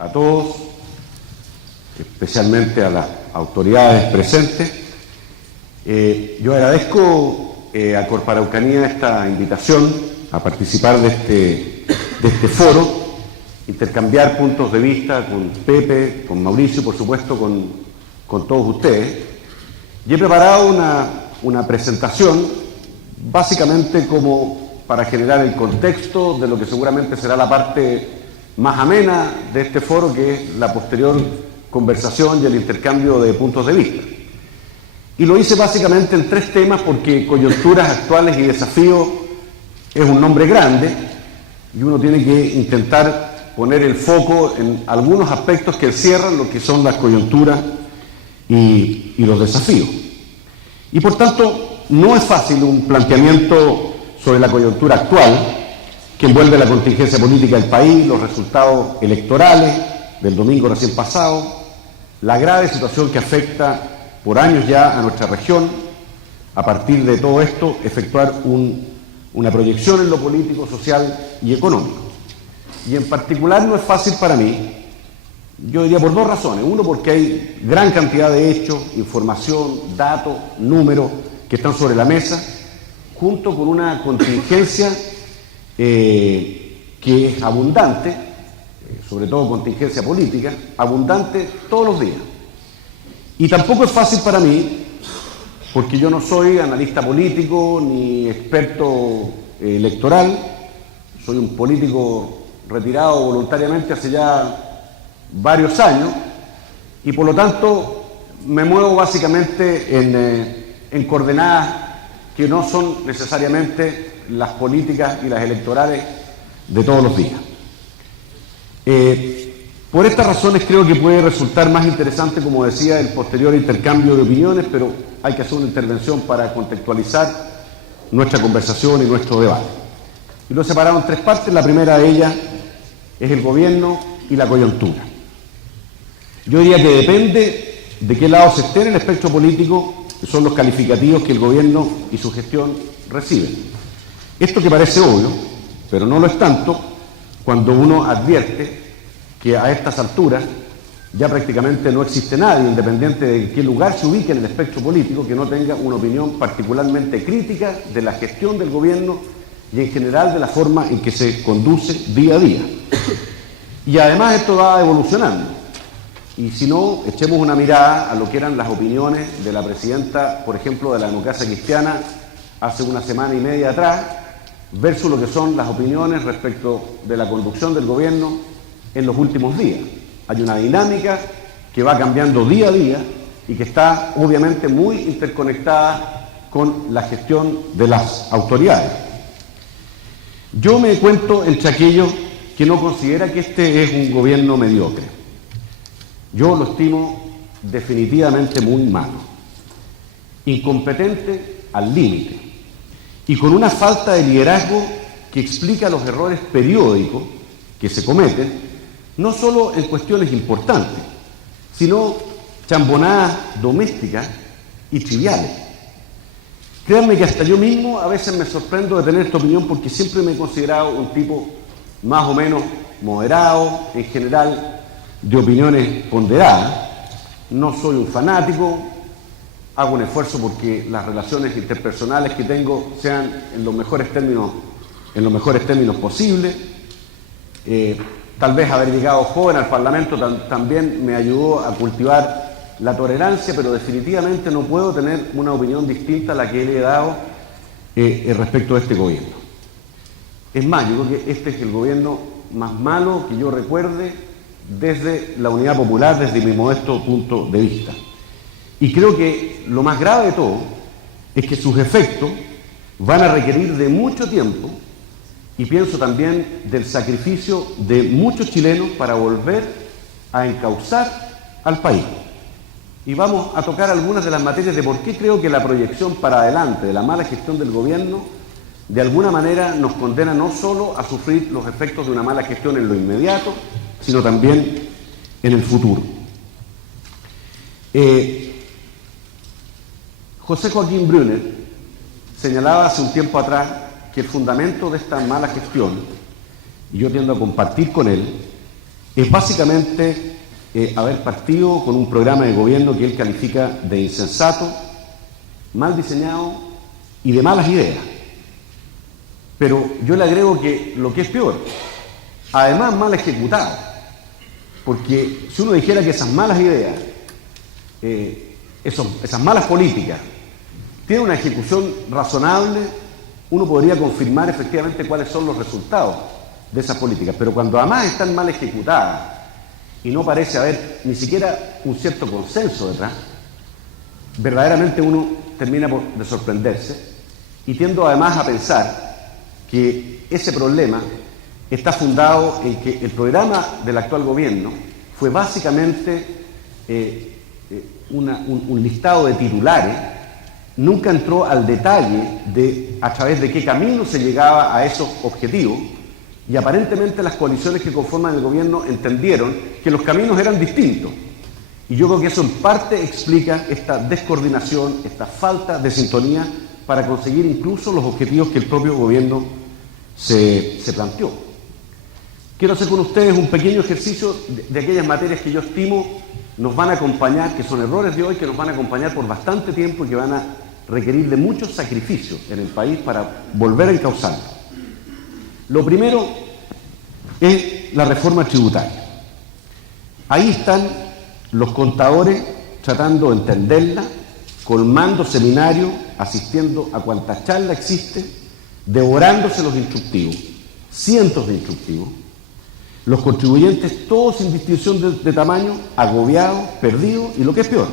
A todos, especialmente a las autoridades presentes. Yo agradezco a Corpo Araucanía esta invitación a participar de este foro, intercambiar puntos de vista con Pepe, con Mauricio, por supuesto, con todos ustedes. Y he preparado una presentación básicamente como para generar el contexto de lo que seguramente será la parte más amena de este foro, que es la posterior conversación y el intercambio de puntos de vista. Y lo hice básicamente en tres temas porque coyunturas actuales y desafíos es un nombre grande y uno tiene que intentar poner el foco en algunos aspectos que encierran lo que son las coyunturas y los desafíos. Y por tanto, no es fácil un planteamiento sobre la coyuntura actual que envuelve la contingencia política del país, los resultados electorales del domingo recién pasado, la grave situación que afecta por años ya a nuestra región. A partir de todo esto, efectuar una proyección en lo político, social y económico. Y en particular no es fácil para mí, yo diría por dos razones. Uno, porque hay gran cantidad de hechos, información, datos, números que están sobre la mesa, junto con una contingencia que es abundante, sobre todo contingencia política, abundante todos los días. Y tampoco es fácil para mí, porque yo no soy analista político ni experto electoral, soy un político retirado voluntariamente hace ya varios años, y por lo tanto me muevo básicamente en coordenadas que no son necesariamente las políticas y las electorales de todos los días. Por estas razones creo que puede resultar más interesante, como decía, el posterior intercambio de opiniones, pero hay que hacer una intervención para contextualizar nuestra conversación y nuestro debate. Y lo he separado en tres partes. La primera de ellas es el gobierno y la coyuntura. Yo diría que depende de qué lado se esté en el espectro político, que son los calificativos que el gobierno y su gestión reciben. Esto que parece obvio, pero no lo es tanto, cuando uno advierte que a estas alturas ya prácticamente no existe nadie, independiente de qué lugar se ubique en el espectro político, que no tenga una opinión particularmente crítica de la gestión del gobierno y en general de la forma en que se conduce día a día. Y además esto va evolucionando. Y si no, echemos una mirada a lo que eran las opiniones de la presidenta, por ejemplo, de la Democracia Cristiana hace una semana y media atrás, versus lo que son las opiniones respecto de la conducción del gobierno en los últimos días. Hay una dinámica que va cambiando día a día y que está obviamente muy interconectada con la gestión de las autoridades. Yo me cuento entre aquellos que no considera que este es un gobierno mediocre. Yo lo estimo definitivamente muy malo, incompetente al límite, y con una falta de liderazgo que explica los errores periódicos que se cometen, no solo en cuestiones importantes, sino chambonadas domésticas y triviales. Créanme que hasta yo mismo a veces me sorprendo de tener esta opinión, porque siempre me he considerado un tipo más o menos moderado, en general de opiniones ponderadas. No soy un fanático, hago un esfuerzo porque las relaciones interpersonales que tengo sean en los mejores términos posibles. Tal vez haber llegado joven al Parlamento también me ayudó a cultivar la tolerancia, pero definitivamente no puedo tener una opinión distinta a la que le he dado respecto a este gobierno. Es más, yo creo que este es el gobierno más malo que yo recuerde desde la Unidad Popular, desde mi modesto punto de vista. Y creo que lo más grave de todo es que sus efectos van a requerir de mucho tiempo, y pienso también del sacrificio de muchos chilenos para volver a encauzar al país. Y vamos a tocar algunas de las materias de por qué creo que la proyección para adelante de la mala gestión del gobierno de alguna manera nos condena no solo a sufrir los efectos de una mala gestión en lo inmediato, sino también en el futuro. José Joaquín Brunner señalaba hace un tiempo atrás que el fundamento de esta mala gestión, y yo tiendo a compartir con él, es básicamente haber partido con un programa de gobierno que él califica de insensato, mal diseñado y de malas ideas. Pero yo le agrego que lo que es peor, además mal ejecutado, porque si uno dijera que esas malas ideas, esas malas políticas, tienen una ejecución razonable, uno podría confirmar efectivamente cuáles son los resultados de esas políticas. Pero cuando además están mal ejecutadas y no parece haber ni siquiera un cierto consenso detrás, verdaderamente uno termina de sorprenderse, y tiendo además a pensar que ese problema está fundado en que el programa del actual gobierno fue básicamente un listado de titulares, nunca entró al detalle de a través de qué camino se llegaba a esos objetivos, y aparentemente las coaliciones que conforman el gobierno entendieron que los caminos eran distintos. Y yo creo que eso en parte explica esta descoordinación, esta falta de sintonía para conseguir incluso los objetivos que el propio gobierno se planteó. Quiero hacer con ustedes un pequeño ejercicio de aquellas materias que yo estimo nos van a acompañar, que son errores de hoy, que nos van a acompañar por bastante tiempo y que van a requerir de muchos sacrificios en el país para volver a encauzarlo. Lo primero es la reforma tributaria. Ahí están los contadores tratando de entenderla, colmando seminarios, asistiendo a cuantas charla existe, devorándose los instructivos, cientos de instructivos, los contribuyentes todos sin distinción de tamaño, agobiados, perdidos, y lo que es peor,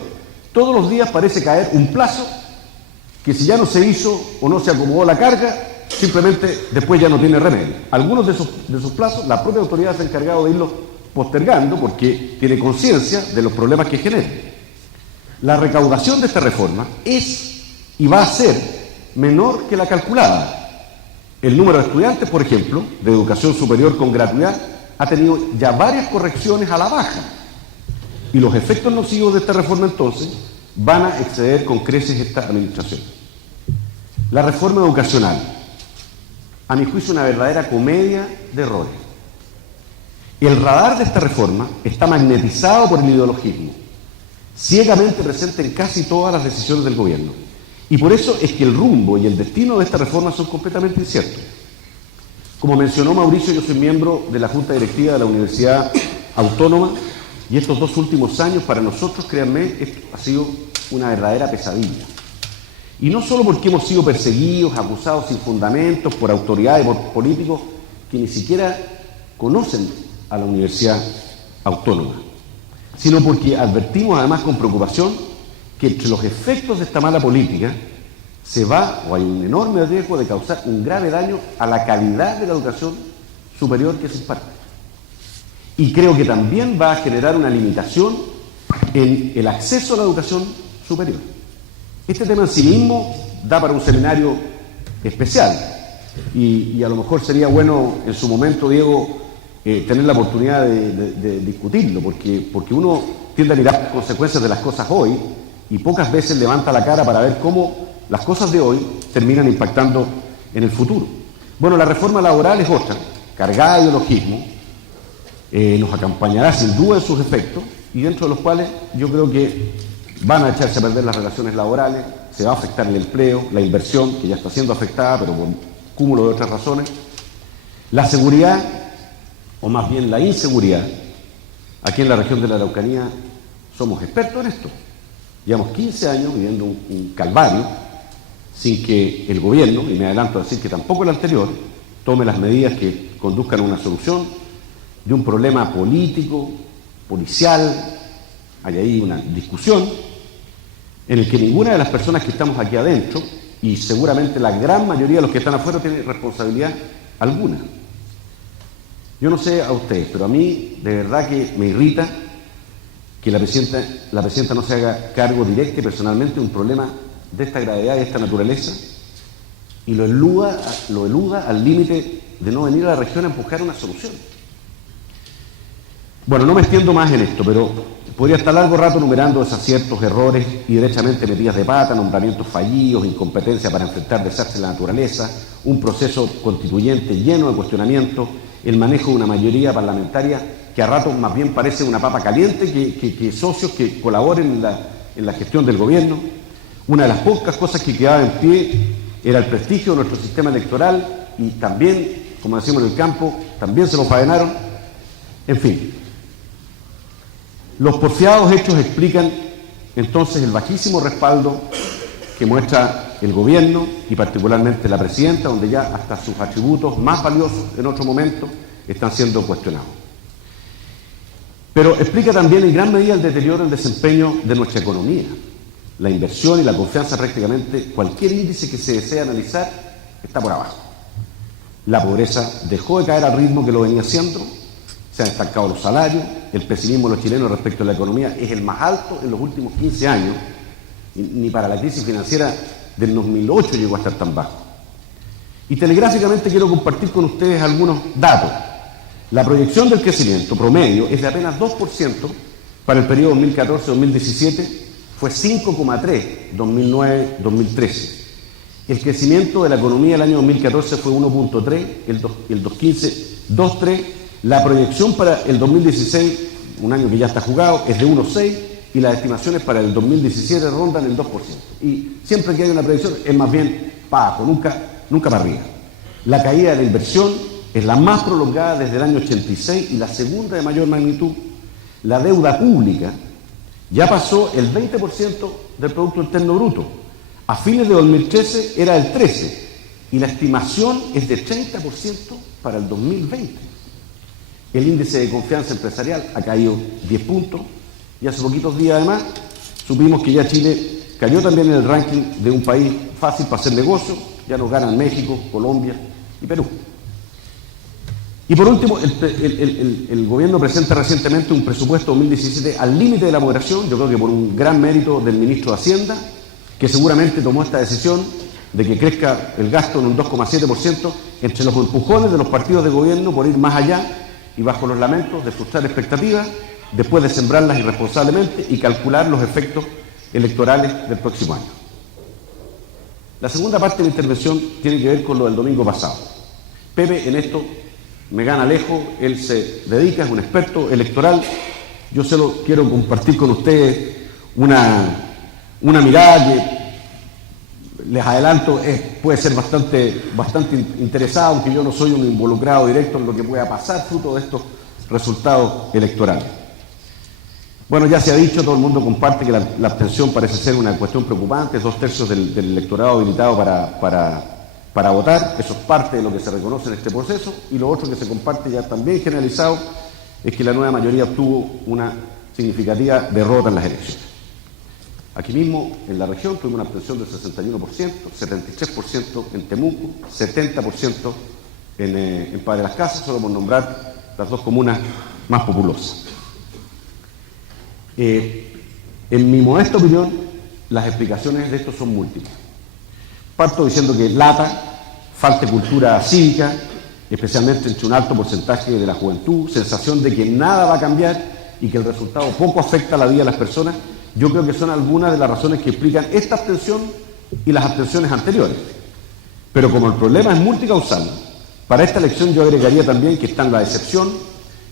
todos los días parece caer un plazo que si ya no se hizo o no se acomodó la carga, simplemente después ya no tiene remedio. Algunos de esos plazos la propia autoridad se ha encargado de irlos postergando porque tiene conciencia de los problemas que genera. La recaudación de esta reforma es y va a ser menor que la calculada. El número de estudiantes, por ejemplo, de educación superior con gratuidad ha tenido ya varias correcciones a la baja, y los efectos nocivos de esta reforma entonces van a exceder con creces esta administración. La reforma educacional, a mi juicio, una verdadera comedia de errores. El radar de esta reforma está magnetizado por el ideologismo, ciegamente presente en casi todas las decisiones del gobierno, y por eso es que el rumbo y el destino de esta reforma son completamente inciertos. Como mencionó Mauricio, yo soy miembro de la Junta Directiva de la Universidad Autónoma, y estos 2 últimos años para nosotros, créanme, esto ha sido una verdadera pesadilla. Y no solo porque hemos sido perseguidos, acusados sin fundamentos por autoridades, por políticos que ni siquiera conocen a la Universidad Autónoma, sino porque advertimos además con preocupación que entre los efectos de esta mala política hay un enorme riesgo de causar un grave daño a la calidad de la educación superior que se imparte. Y creo que también va a generar una limitación en el acceso a la educación superior. Este tema en sí mismo da para un seminario especial, y a lo mejor sería bueno en su momento, Diego, tener la oportunidad de discutirlo, porque uno tiende a mirar las consecuencias de las cosas hoy y pocas veces levanta la cara para ver cómo las cosas de hoy terminan impactando en el futuro. Bueno, la reforma laboral es otra, cargada de ideologismo, nos acompañará sin duda en sus efectos, y dentro de los cuales yo creo que van a echarse a perder las relaciones laborales, se va a afectar el empleo, la inversión, que ya está siendo afectada, pero por cúmulo de otras razones, la seguridad, o más bien la inseguridad. Aquí en la región de la Araucanía somos expertos en esto. Llevamos 15 años viviendo un calvario sin que el gobierno, y me adelanto a decir que tampoco el anterior, tome las medidas que conduzcan a una solución de un problema político, policial. Hay ahí una discusión en el que ninguna de las personas que estamos aquí adentro, y seguramente la gran mayoría de los que están afuera, tiene responsabilidad alguna. Yo no sé a ustedes, pero a mí de verdad que me irrita que la presidenta no se haga cargo directa y personalmente de un problema de esta gravedad y de esta naturaleza, y lo eluda al límite de no venir a la región a empujar una solución. Bueno, no me extiendo más en esto, pero podría estar largo rato enumerando desaciertos, errores y derechamente metidas de pata, nombramientos fallidos, incompetencia para enfrentar desastres de la naturaleza, un proceso constituyente lleno de cuestionamientos, el manejo de una mayoría parlamentaria que a ratos más bien parece una papa caliente que socios que colaboren en la gestión del gobierno. Una de las pocas cosas que quedaba en pie era el prestigio de nuestro sistema electoral y también, como decimos en el campo, también se lo faenaron. En fin, los porfiados hechos explican entonces el bajísimo respaldo que muestra el gobierno y particularmente la presidenta, donde ya hasta sus atributos más valiosos en otro momento están siendo cuestionados. Pero explica también en gran medida el deterioro del desempeño de nuestra economía. La inversión y la confianza, prácticamente cualquier índice que se desee analizar está por abajo. La pobreza dejó de caer al ritmo que lo venía haciendo, se han estancado los salarios, el pesimismo de los chilenos respecto a la economía es el más alto en los últimos 15 años, y ni para la crisis financiera del 2008 llegó a estar tan bajo. Y telegráficamente quiero compartir con ustedes algunos datos. La proyección del crecimiento promedio es de apenas 2% para el periodo 2014-2017, fue 5,3 2009-2013. El crecimiento de la economía del año 2014 fue 1,3, el 2015 2,3. La proyección para el 2016, un año que ya está jugado, es de 1,6 y las estimaciones para el 2017 rondan el 2%. Y siempre que hay una proyección es más bien para abajo, nunca para arriba. La caída de la inversión es la más prolongada desde el año 86 y la segunda de mayor magnitud. La deuda pública ya pasó el 20% del Producto Interno Bruto. A fines de 2013 era el 13% y la estimación es de 30% para el 2020. El índice de confianza empresarial ha caído 10 puntos y hace poquitos días además supimos que ya Chile cayó también en el ranking de un país fácil para hacer negocio, ya nos ganan México, Colombia y Perú. Y por último, el gobierno presenta recientemente un presupuesto 2017 al límite de la moderación, yo creo que por un gran mérito del ministro de Hacienda, que seguramente tomó esta decisión de que crezca el gasto en un 2,7% entre los empujones de los partidos de gobierno por ir más allá y bajo los lamentos de frustrar expectativas, después de sembrarlas irresponsablemente y calcular los efectos electorales del próximo año. La segunda parte de la intervención tiene que ver con lo del domingo pasado. Pepe en esto me gana lejos, él se dedica, es un experto electoral. Yo solo quiero compartir con ustedes una mirada que, les adelanto, puede ser bastante interesada, aunque yo no soy un involucrado directo en lo que pueda pasar fruto de estos resultados electorales. Bueno, ya se ha dicho, todo el mundo comparte que la abstención parece ser una cuestión preocupante, 2/3 del electorado habilitado para votar, eso es parte de lo que se reconoce en este proceso, y lo otro que se comparte ya también generalizado es que la nueva mayoría obtuvo una significativa derrota en las elecciones. Aquí mismo, en la región, tuvimos una abstención del 61%, 73% en Temuco, 70% en Padre Las Casas, solo por nombrar las dos comunas más populosas. En mi modesta opinión, las explicaciones de esto son múltiples. Parto diciendo que lata, falta de cultura cívica, especialmente entre un alto porcentaje de la juventud, sensación de que nada va a cambiar y que el resultado poco afecta a la vida de las personas. Yo creo que son algunas de las razones que explican esta abstención y las abstenciones anteriores. Pero como el problema es multicausal, para esta elección yo agregaría también que está en la excepción,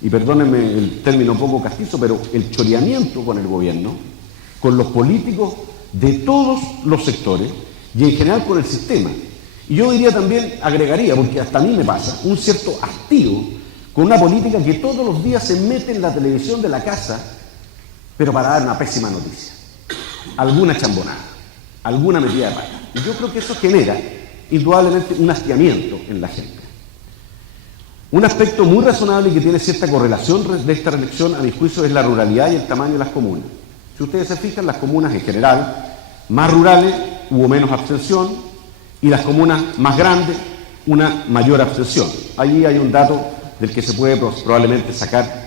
y perdónenme el término poco castizo, pero el choreamiento con el gobierno, con los políticos de todos los sectores y en general con el sistema. Y yo diría también, agregaría, porque hasta a mí me pasa, un cierto hastío con una política que todos los días se mete en la televisión de la casa, pero para dar una pésima noticia, alguna chambonada, alguna metida de pata. Y yo creo que eso genera indudablemente un hastiamiento en la gente. Un aspecto muy razonable y que tiene cierta correlación de esta elección, a mi juicio, es la ruralidad y el tamaño de las comunas. Si ustedes se fijan, las comunas en general, más rurales, hubo menos abstención, y las comunas más grandes, una mayor abstención. Allí hay un dato del que se puede probablemente sacar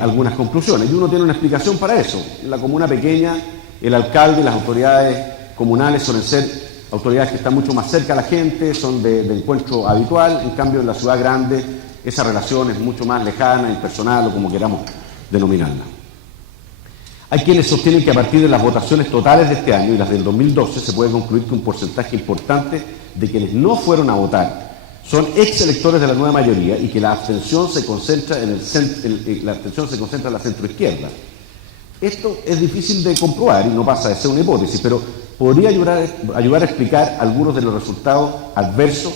algunas conclusiones, y uno tiene una explicación para eso. En la comuna pequeña, el alcalde y las autoridades comunales suelen ser autoridades que están mucho más cerca a la gente, son de encuentro habitual, en cambio en la ciudad grande esa relación es mucho más lejana, impersonal o como queramos denominarla. Hay quienes sostienen que a partir de las votaciones totales de este año y las del 2012 se puede concluir que un porcentaje importante de quienes no fueron a votar son ex electores de la nueva mayoría y que la abstención se concentra en la centroizquierda. Esto es difícil de comprobar y no pasa de ser una hipótesis, pero podría ayudar a explicar algunos de los resultados adversos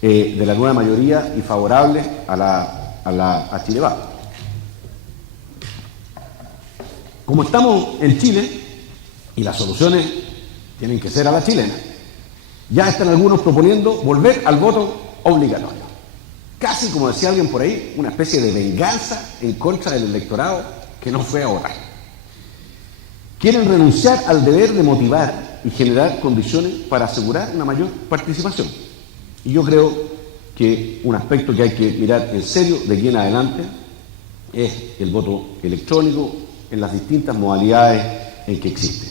de la nueva mayoría y favorables a Chile Vamos. Como estamos en Chile y las soluciones tienen que ser a la chilena, ya están algunos proponiendo volver al voto obligatorio. Casi, como decía alguien por ahí, una especie de venganza en contra del electorado que no fue a votar. Quieren renunciar al deber de motivar y generar condiciones para asegurar una mayor participación. Y yo creo que un aspecto que hay que mirar en serio de aquí en adelante es el voto electrónico en las distintas modalidades en que existen.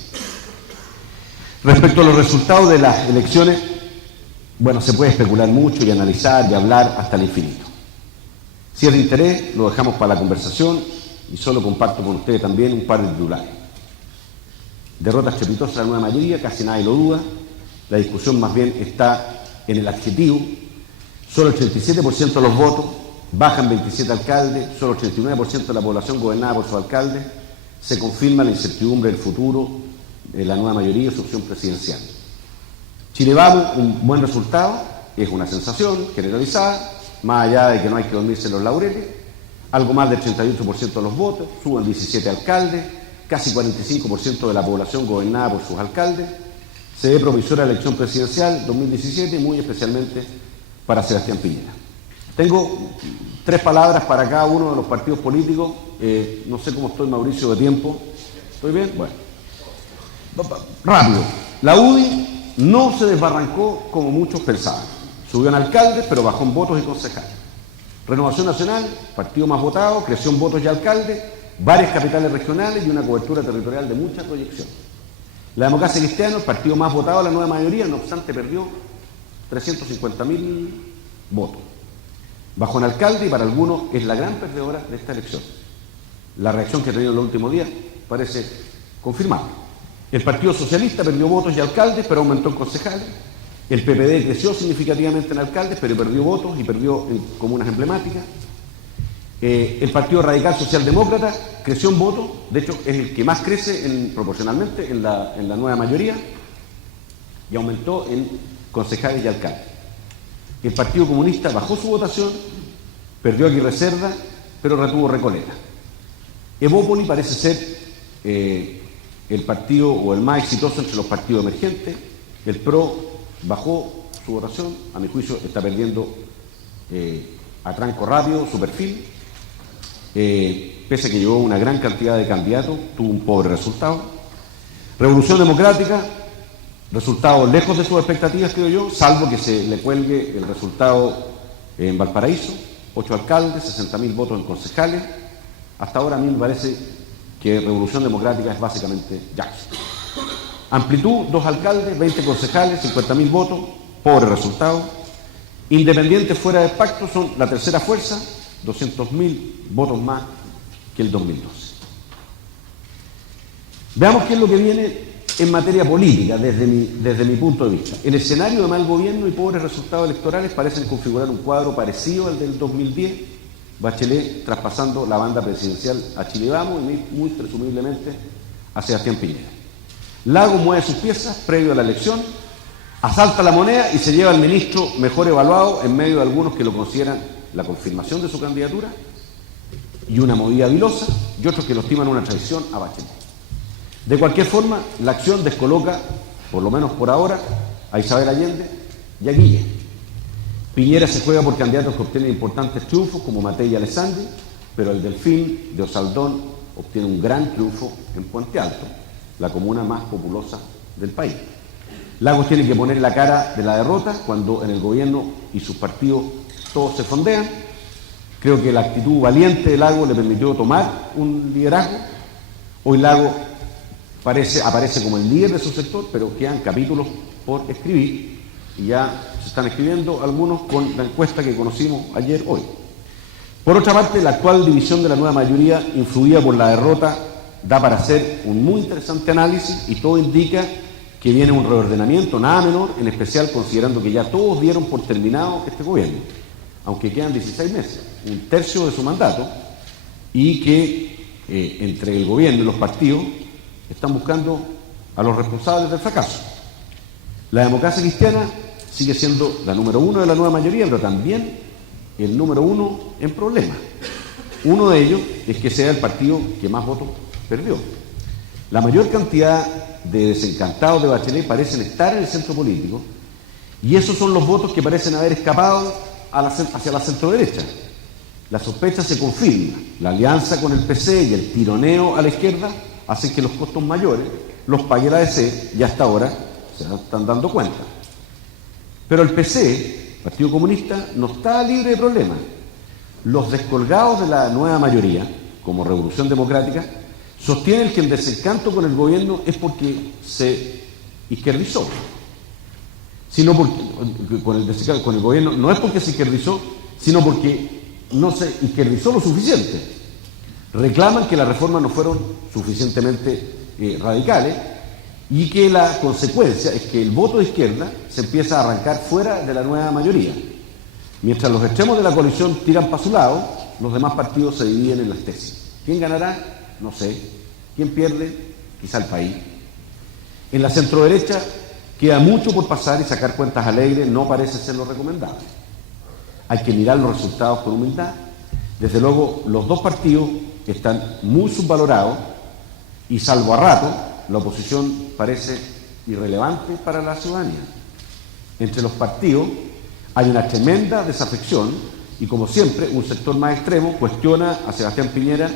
Respecto a los resultados de las elecciones, bueno, se puede especular mucho y analizar y hablar hasta el infinito. Si es de interés, lo dejamos para la conversación y solo comparto con ustedes también un par de titulares. Derrota estrepitosa de la nueva mayoría, casi nadie lo duda. La discusión más bien está en el adjetivo. Solo el 37% de los votos, bajan 27 alcaldes, solo el 39% de la población gobernada por sus alcaldes. Se confirma la incertidumbre del futuro de la nueva mayoría y su opción presidencial. Chile Vamos, un buen resultado, es una sensación generalizada, más allá de que no hay que dormirse en los laureles, algo más del 38% de los votos, suban 17 alcaldes, casi 45% de la población gobernada por sus alcaldes, se ve provisoria la elección presidencial 2017, muy especialmente para Sebastián Piñera. Tengo 3 palabras para cada uno de los partidos políticos, no sé cómo estoy, Mauricio, de tiempo. ¿Estoy bien? Bueno. Rápido. La UDI no se desbarrancó como muchos pensaban. Subió en alcaldes, pero bajó en votos y concejales. Renovación Nacional, partido más votado, creció en votos y alcaldes, varias capitales regionales y una cobertura territorial de mucha proyección. La Democracia Cristiana, el partido más votado de la nueva mayoría, no obstante perdió 350.000 votos. Bajó en alcalde y para algunos es la gran perdedora de esta elección. La reacción que ha tenido en los últimos días parece confirmable. El Partido Socialista perdió votos y alcaldes, pero aumentó en concejales. El PPD creció significativamente en alcaldes, pero perdió votos y perdió en comunas emblemáticas. El Partido Radical Socialdemócrata creció en votos, de hecho es el que más crece proporcionalmente en la nueva mayoría, y aumentó en concejales y alcaldes. El Partido Comunista bajó su votación, perdió Aguirre Cerda, pero retuvo Recoleta. Evópoli parece ser el partido o el más exitoso entre los partidos emergentes. El PRO bajó su votación, a mi juicio está perdiendo a tranco rápido su perfil, pese a que llevó una gran cantidad de candidatos, tuvo un pobre resultado. Revolución Democrática, resultado lejos de sus expectativas, creo yo, salvo que se le cuelgue el resultado en Valparaíso, 8 alcaldes, 60.000 votos en concejales. Hasta ahora a mí me parece que Revolución Democrática es básicamente Jackson. Amplitud, 2 alcaldes, 20 concejales, 50.000 votos, pobre resultado. Independientes fuera del pacto son la tercera fuerza, 200.000 votos más que el 2012. Veamos qué es lo que viene en materia política desde mi punto de vista. El escenario de mal gobierno y pobres resultados electorales parecen configurar un cuadro parecido al del 2010, Bachelet traspasando la banda presidencial a Chile Vamos y muy presumiblemente a Sebastián Piñera. Lago mueve sus piezas previo a la elección, asalta la moneda y se lleva al ministro mejor evaluado en medio de algunos que lo consideran la confirmación de su candidatura y una movida vilosa, y otros que lo estiman una traición a Bachelet. De cualquier forma, la acción descoloca, por lo menos por ahora, a Isabel Allende y a Guille. Piñera se juega por candidatos que obtienen importantes triunfos como Matei y Alessandri, pero el Delfín de Osaldón obtiene un gran triunfo en Puente Alto, la comuna más populosa del país. Lagos tiene que poner la cara de la derrota cuando en el gobierno y sus partidos todos se fondean. Creo que la actitud valiente de Lagos le permitió tomar un liderazgo. Hoy Lagos aparece como el líder de su sector, pero quedan capítulos por escribir y ya se están escribiendo algunos con la encuesta que conocimos ayer, hoy. Por otra parte, la actual división de la nueva mayoría, influida por la derrota, da para hacer un muy interesante análisis y todo indica que viene un reordenamiento nada menor, en especial considerando que ya todos dieron por terminado este gobierno, aunque quedan 16 meses, un tercio de su mandato, y que entre el gobierno y los partidos están buscando a los responsables del fracaso. La democracia cristiana sigue siendo la número uno de la nueva mayoría, pero también el número uno en problemas. Uno de ellos es que sea el partido que más votos perdió. La mayor cantidad de desencantados de Bachelet parecen estar en el centro político, y esos son los votos que parecen haber escapado hacia la centroderecha. La sospecha se confirma. La alianza con el PC y el tironeo a la izquierda hacen que los costos mayores los pague la DC, y hasta ahora se están dando cuenta. Pero el PC, Partido Comunista, no está libre de problemas. Los descolgados de la nueva mayoría, como Revolución Democrática, sostienen que el desencanto con el gobierno es porque se izquierdizó. Sino porque, con el desencanto con el gobierno no es porque se izquierdizó, sino porque no se izquierdizó lo suficiente. Reclaman que las reformas no fueron suficientemente radicales, y que la consecuencia es que el voto de izquierda se empieza a arrancar fuera de la nueva mayoría. Mientras los extremos de la coalición tiran para su lado, los demás partidos se dividen en las tesis. ¿Quién ganará? No sé. ¿Quién pierde? Quizá el país. En la centroderecha queda mucho por pasar, y sacar cuentas alegres no parece ser lo recomendable. Hay que mirar los resultados con humildad. Desde luego, los dos partidos están muy subvalorados, y salvo a rato, la oposición parece irrelevante para la ciudadanía. Entre los partidos hay una tremenda desafección, y como siempre, un sector más extremo cuestiona a Sebastián Piñera,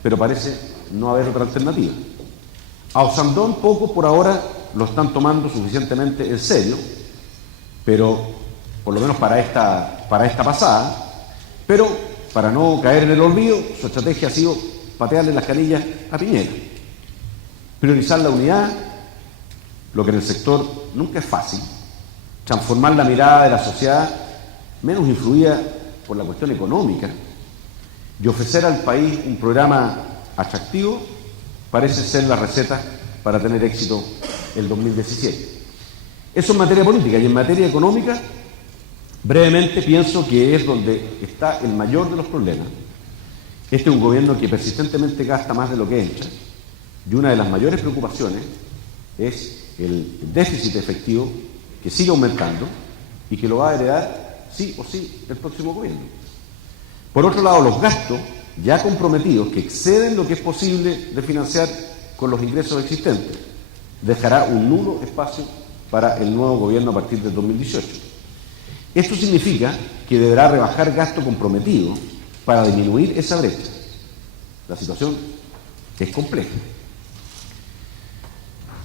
pero parece no haber otra alternativa. A Osandón poco por ahora lo están tomando suficientemente en serio, pero por lo menos para esta pasada, pero para no caer en el olvido, su estrategia ha sido patearle las canillas a Piñera. Priorizar la unidad, lo que en el sector nunca es fácil, transformar la mirada de la sociedad menos influida por la cuestión económica, y ofrecer al país un programa atractivo parece ser la receta para tener éxito el 2017. Eso en materia política. Y en materia económica, brevemente pienso que es donde está el mayor de los problemas. Este es un gobierno que persistentemente gasta más de lo que entra, y una de las mayores preocupaciones es el déficit efectivo, que sigue aumentando y que lo va a heredar sí o sí el próximo gobierno. Por otro lado, los gastos ya comprometidos, que exceden lo que es posible de financiar con los ingresos existentes, dejará un nulo espacio para el nuevo gobierno a partir del 2018. Esto significa que deberá rebajar gasto comprometido para disminuir esa brecha. La situación es compleja.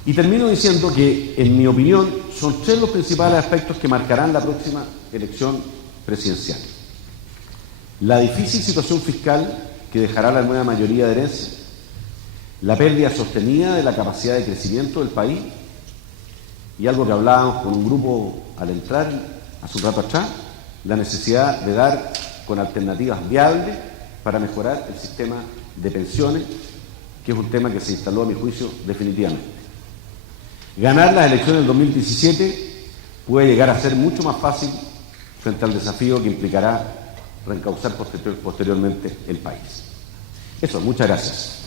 Y termino diciendo que, en mi opinión, son tres los principales aspectos que marcarán la próxima elección presidencial. La difícil situación fiscal que dejará la nueva mayoría de herencia, la pérdida sostenida de la capacidad de crecimiento del país, y algo que hablábamos con un grupo al entrar hace un rato atrás, la necesidad de dar con alternativas viables para mejorar el sistema de pensiones, que es un tema que se instaló, a mi juicio, definitivamente. Ganar las elecciones del 2017 puede llegar a ser mucho más fácil frente al desafío que implicará reencauzar posteriormente el país. Eso, muchas gracias.